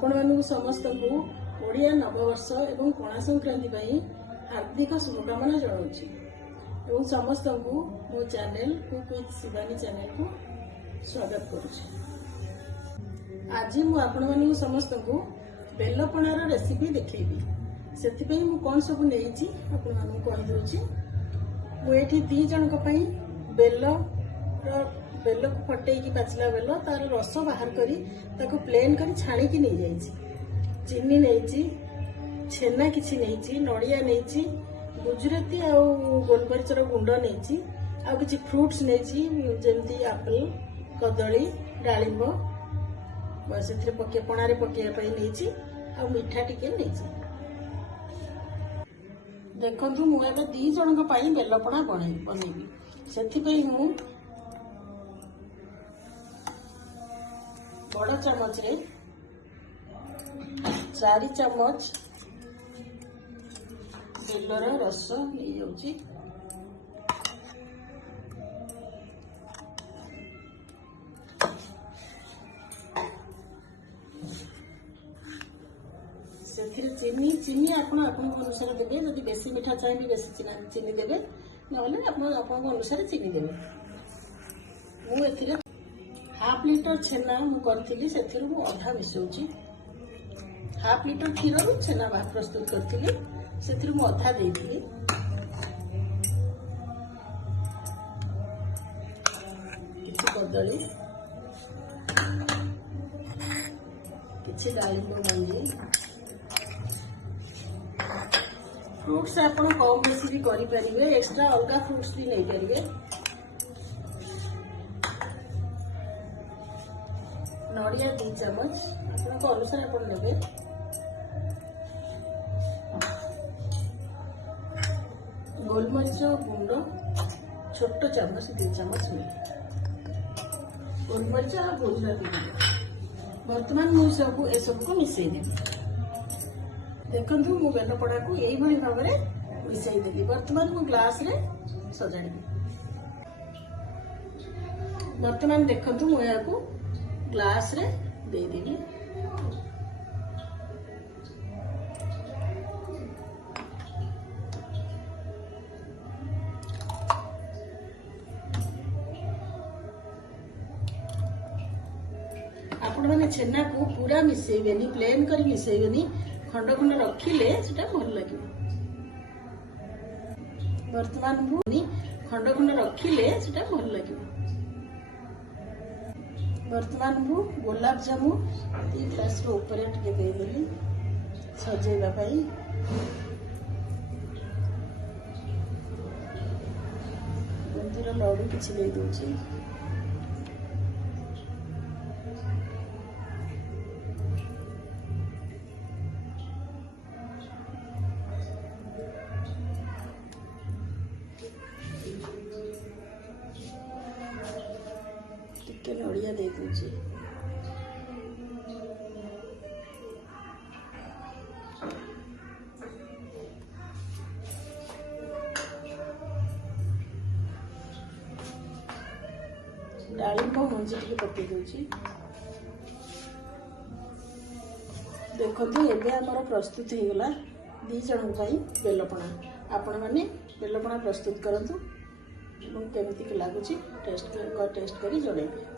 आपण मानू समस्त को ओडिया नववर्ष एवं पणा संक्रांति पाई हार्दिक शुभकामना जनाऊँगी एवं समस्त को मो channel cook with Shivani channel को स्वागत करुच्ची। आज मु आपण मानू समस्त को बेलपणार रेसिपी देखेबी से कौन सब नहीं आपण मानू कहीदे मुझे 2 जनक बेल को फटेकी पाचिला बेल तार रस बाहर करी ताको प्लेन करी छाणिकी नहीं जाइए। चीनी नहीं, छेना किसी नहीं, नड़िया नहीं, गुजराती आ गोलमरीचर गुंड नहीं, आ किसी फ्रुट्स नहीं जमती एप्पल, कदली, डालिंब से पके पणारे पकेवाई नहीं आ मिठा टिके नहीं। देखु मुझे 2 जनक बेलपणा बनैबी से मु बड़ चामच रे 4 चामच बेलर रस नहीं जाऊँगी। चीनी चीनी आपण अनुसार देवे, जदि बेसी मीठा चाहिए बेसी चीनी देवे, ना अनुसार चीनी देवे। मुझे 1/2 लीटर छेना करी से अधा मिसाऊँगी। 1/2 लीटर क्षीर छेना प्रस्तुत करी से अधा देती किसी कदली, किसी डालिंब मंजी, फ्रुट्स आप कम बेसी भी करें, एक्स्ट्रा अलग फ्रुट्स भी नहीं पारे। नड़िया 2 चामच आप अनुसार आप ने। गोलमरीच गुंड छोट चामच 2 चामच में गोलमरीच और गुजराती गुंड। बर्तमान मुझे सबको मिसईदेवी। देखु मु बेलपड़ा को यही भाव में मिसईदेवी। बर्तमान मु ग्लास रे सजाड़ी। बर्तमान देखु मुझे ग्लास रे दे देवी। आपण मैंने छेना को पूरा मिसेबेनी, प्लेन कर मिसेबेनी, खंड खंड रखिले सेटा भल लगे। वर्तमान खंड खंड रखिले सेटा भल लगे। वर्तमान मु गुलाब जामुन 2 ग्लास ऊपर टिके देदेली सजेवा पाई। बुंदीर लड्डू किसी दे दूची। टिके नड़िया दे दूची। डालिंब मंजी टिके पके दूची। देखो एबे हमर प्रस्तुत हो गला 2 जनक बेलपणा। आपण माने बेलपणा प्रस्तुत करंतु एवं केमिति लागुची टेस्ट करी जणेबे।